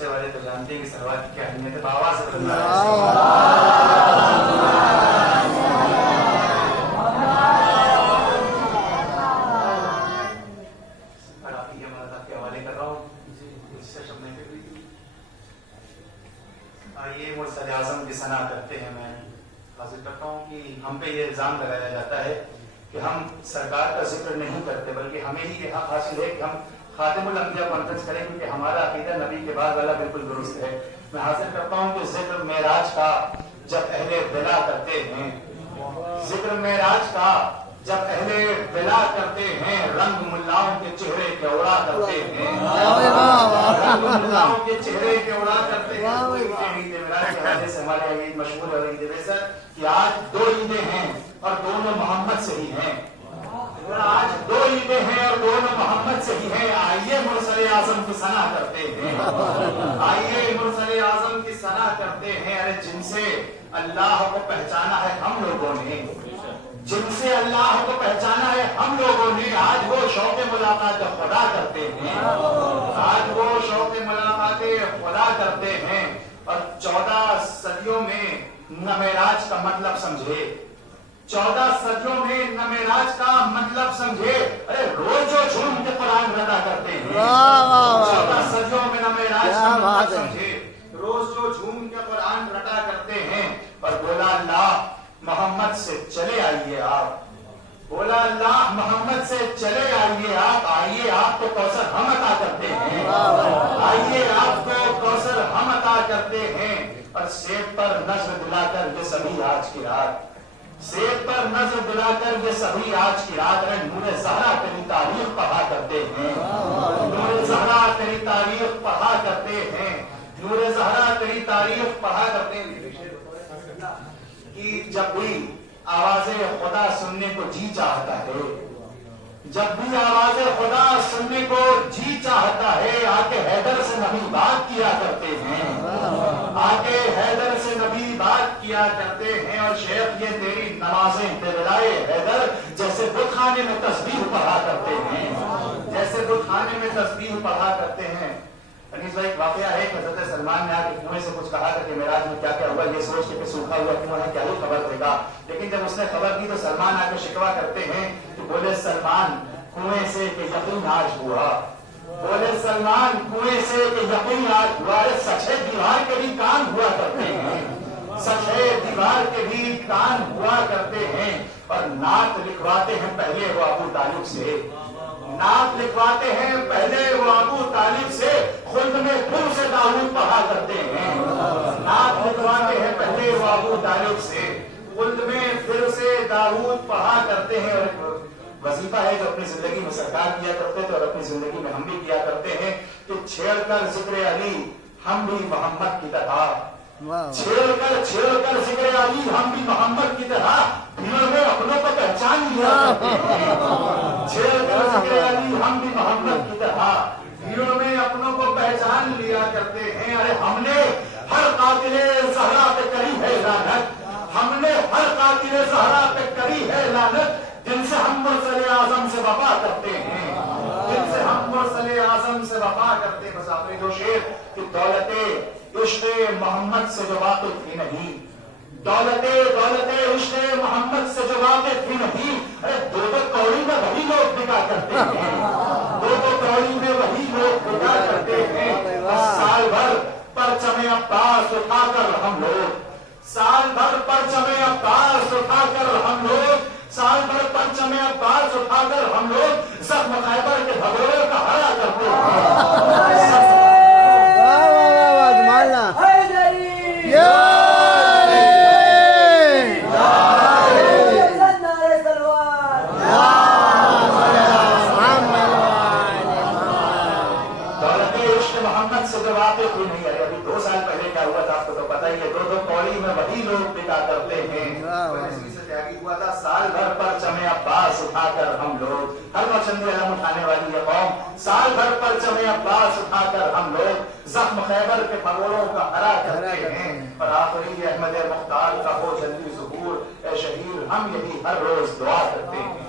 مدرسے والے تو جانتے ہیں کہ صلوات کی کیا اہمیت ہے. بابا سے بلند کے حوالے کر رہا ہوں. آئیے مرسل اعظم کی ثنا کرتے ہیں. میں حاضر کرتا ہوں کہ ہم پہ یہ الزام لگایا جاتا ہے کہ ہم سرکار کا ذکر نہیں کرتے، بلکہ ہمیں ہی یہ حق حاصل ہے کہ ہم خاتم الانبیاء کانفرنس کریں، کیونکہ ہمارا عقیدہ نبی کے بعد والا بالکل درست ہے. میں حاضر کرتا ہوں کہ ذکر معراج کا جب اہل بلا کرتے ہیں، ذکر معراج کا جب اہل بلا کرتے ہیں، رنگ ملاؤں کے چہرے کے اڑا کرتے ہیں، رنگ ملاؤں کے چہرے کے اڑا کرتے ہیں. عید معراج کے حوالے سے ہمارے عید مشہور ہے عید بعثت کہ آج 2 عیدیں ہیں اور دونوں محمد سے ہی ہیں. آج 2 عیدیں ہیں اور دونوں محمد سے ہی ہیں. آئیے مرسل اعظم کی ثنا کرتے ہیں، آئیے مرسل اعظم کی ثنا کرتے ہیں. ارے جن سے اللہ کو پہچانا ہے ہم لوگوں نے، جن سے اللہ کو پہچانا ہے ہم لوگوں نے، آج وہ شوق ملاقات خدا کرتے ہیں، آج وہ شوق ملاقات خدا کرتے ہیں. اور 14 صدیوں میں نہ معراج کا مطلب سمجھے، 14 صدیوں میں نہ معراج کا مطلب سمجھے. ارے روز جو جھوم کے قرآن رٹا کرتے ہیں، 14 صدیوں میں نہ معراج کا مطلب سمجھے، روز جو جھوم کے قرآن رٹا کرتے ہیں. اور بولا اللہ محمد سے چلے آئیے آپ، بولا اللہ محمد سے چلے آئیے آپ. آئیے آپ کو کوثر ہم عطا کرتے ہیں، آئیے آپ کو کوثر ہم عطا کرتے ہیں. اور سیب پر نظر دلا کر یہ سبھی آج کی رات، سیب پر نظر دلا کر یہ سبھی آج کی رات نور زہرا تیری تاریخ پڑھا کرتے ہیں، نور زہرا تیری تاریخ پڑھا کرتے ہیں، نور زہرا تیری تاریخ پڑھا کرتے ہیں. کہ جب بھی آواز خدا سننے کو جی چاہتا ہے، جب بھی آواز خدا سننے کو جی چاہتا ہے، آ کے حیدر سے نبی بات کیا کرتے ہیں، آ کے حیدر سے نبی بات کیا کرتے ہیں. اور شیخ یہ تیری نمازیں بجائے حیدر جیسے بت خانے میں تسبیح پڑھا کرتے ہیں، جیسے بت خانے میں تسبیح پڑھا کرتے ہیں. انیس بھائی ایک واقعہ ہے کہ حضرت سلمان نے آ کے کنویں سے کچھ کہا تھا کہ معراج میں کیا کیا ہوا، یہ سوچ کے کہ سوکھا ہوا کنواں ہے کیا ہی خبر دے گا. لیکن جب اس نے خبر دی تو سلمان آ کے شکوا کرتے ہیں کہ بولے سلمان کنویں سے کہ یقین آج ہوا، بولے سلمان کنویں سے کہ یقین آج ہوا. سچے دیوار کے بھی کان ہوا کرتے ہیں، سچے دیوار کے بھی کان ہوا کرتے ہیں. اور نعت لکھواتے ہیں پہلے وہ ابو طالب سے، نعت لکھواتے ہیں پہلے وہ ابو طالب سے. خلد میں پھر سے داؤد پڑھا کرتے ہیں، نعت لکھواتے ہیں پہلے وہ ابو طالب سے، خلد میں پھر سے داؤد پڑھا کرتے ہیں. اور وظیفہ ہے جو اپنی زندگی میں سرکار کیا کرتے تھے اور اپنی زندگی میں ہم بھی کیا کرتے ہیں کہ چھیڑ کر ذکر علی ہم بھی محمد کی طرح، چھیڑ کر ذکر علی ہم بھی محمد کی طرح بھیڑ میں اپنوں کو پہچان لیا کرتے ہیں، چھیڑ کر ذکر علی ہم بھی محمد کی طرح بھیڑ میں اپنوں کو پہچان لیا کرتے ہیں. ارے ہم نے ہر قاتل زہرا پہ کری ہے لعنت، ہم نے ہر قاتل زہرا پہ کری ہے لعنت. جن سے ہم مرسل اعظم سے وفا کرتے ہیں، جن سے ہم مرسل اعظم سے وفا کرتے ہیں. بس آپ نے جو شعر کہ دولت عشق محمد سے جو واقف ہی نہیں، دولت عشق محمد سے جو واقف ہی نہیں. ارے 2 کوڑی میں وہی لوگ بکا کرتے ہیں، 2 کوڑی میں وہی لوگ بکا کرتے ہیں. سال بھر پرچم عباس اٹھا کر ہم لوگ، سال بھر پرچم عباس اٹھا کر ہم لوگ، سال بھر پرچم عباس اٹھا کر ہم لوگ زخم خیبر کے بھگوڑے کا ہرا کرتے ہیں. ابھی 2 سال پہلے کیا ہوا تھا آپ کو تو پتا ہی ہے، 2 کوڑی میں وہی لوگ بکا کرتے ہیں. اسی سے تیاری ہوا تھا سال بھر پرچم عباس اٹھا کر ہم لوگ، ہر نوچند علم اٹھانے والی یہ قوم، سال بھر پرچم عباس اٹھا کر ہم لوگ زخم خیبر کے بھگوڑوں کا ہرا کرتے ہیں. اور آخری احمد مختار کا ہو جلدی ظہور اے شہیر، ہم یہی ہر روز دعا کرتے ہیں.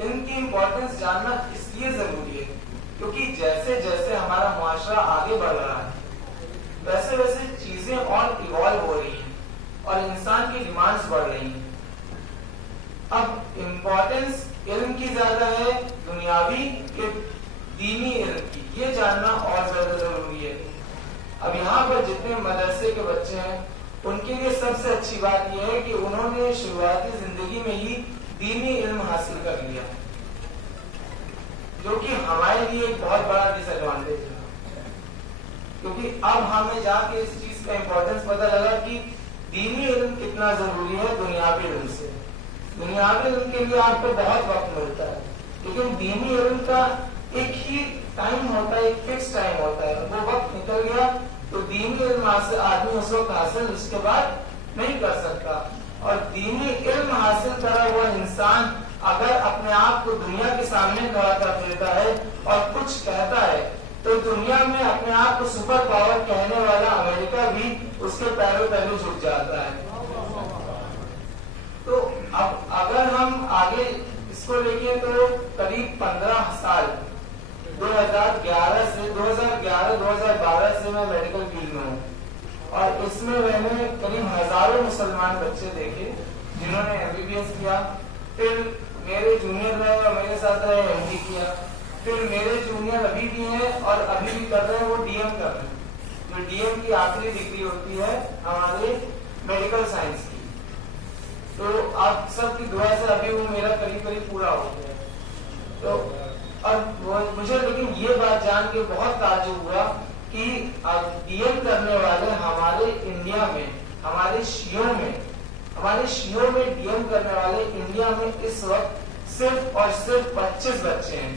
ان کی امپورٹنس جاننا اس لیے ضروری ہے کیونکہ جیسے جیسے ہمارا معاشرہ آگے بڑھ رہا ہے ویسے ویسے چیزیں اور ایوالو ہو رہی ہیں اور انسان کی ڈیمانڈز بڑھ رہی ہیں. اب امپورٹنس علم کی زیادہ ہے دنیاوی کہ دینی علم کی، یہ جاننا اور زیادہ ضروری ہے. اب یہاں پر جتنے مدرسے کے بچے ہیں ان کے لیے سب سے اچھی بات یہ ہے کہ انہوں نے شروعاتی زندگی میں ہی دینی علم حاصل کر لیا، جو کہ ہمارے لیے ایک بہت بڑا ڈس ایڈوانٹیج ہے، کیونکہ اب ہمیں جا کے اس چیز کا امپورٹنس پتہ لگا کہ دینی علم کتنا ضروری ہے دنیاوی علم سے. دنیاوی علم کے لیے آپ کو بہت وقت ملتا ہے، لیکن دینی علم کا ایک ہی ٹائم ہوتا ہے، ایک فکس ٹائم ہوتا ہے. وہ وقت نکل گیا تو دینی علم آدمی اس وقت حاصل اس کے بعد نہیں کر سکتا. اور دینی علم حاصل کرا ہوا انسان اگر اپنے آپ کو دنیا کے سامنے کھڑا کر دیتا ہے اور کچھ کہتا ہے تو دنیا میں اپنے آپ کو سپر پاور کہنے والا امریکہ بھی اس کے پیروں تلے جھک جاتا ہے. تو اب اگر ہم آگے اس کو دیکھیں تو قریب 15 سال 2011 سے 2012 سے میں میڈیکل فیلڈ میں ہوں، اور اس میں میں نے قریب ہزاروں مسلمان بچے دیکھے جنہوں نے MBBS کیا، پھر میرے جونیئر رہے اور میرے ساتھ رہے MD کیا، پھر میرے جونیئر ابھی بھی ہیں اور ابھی بھی کر رہے ہیں، وہ DM کر رہے ہیں. جو DM کی آخری ڈگری ہوتی ہے ہمارے میڈیکل سائنس کی. تو آپ سب کی دعا سے ابھی وہ میرا قریب پورا ہو گیا. تو اور مجھے لیکن یہ بات جان کے بہت تعجب ہوا کہ DM کرنے والے ہمارے انڈیا میں ہمارے شیعوں میں DM کرنے والے انڈیا میں اس وقت صرف اور صرف 25 بچے ہیں.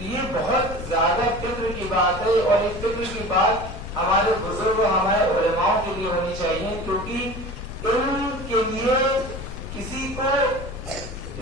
یہ بہت زیادہ فکر کی بات ہے، اور ایک فکر کی بات ہمارے بزرگ ہمارے علماء کے لیے ہونی چاہیے، کیونکہ علم کے لیے کسی کو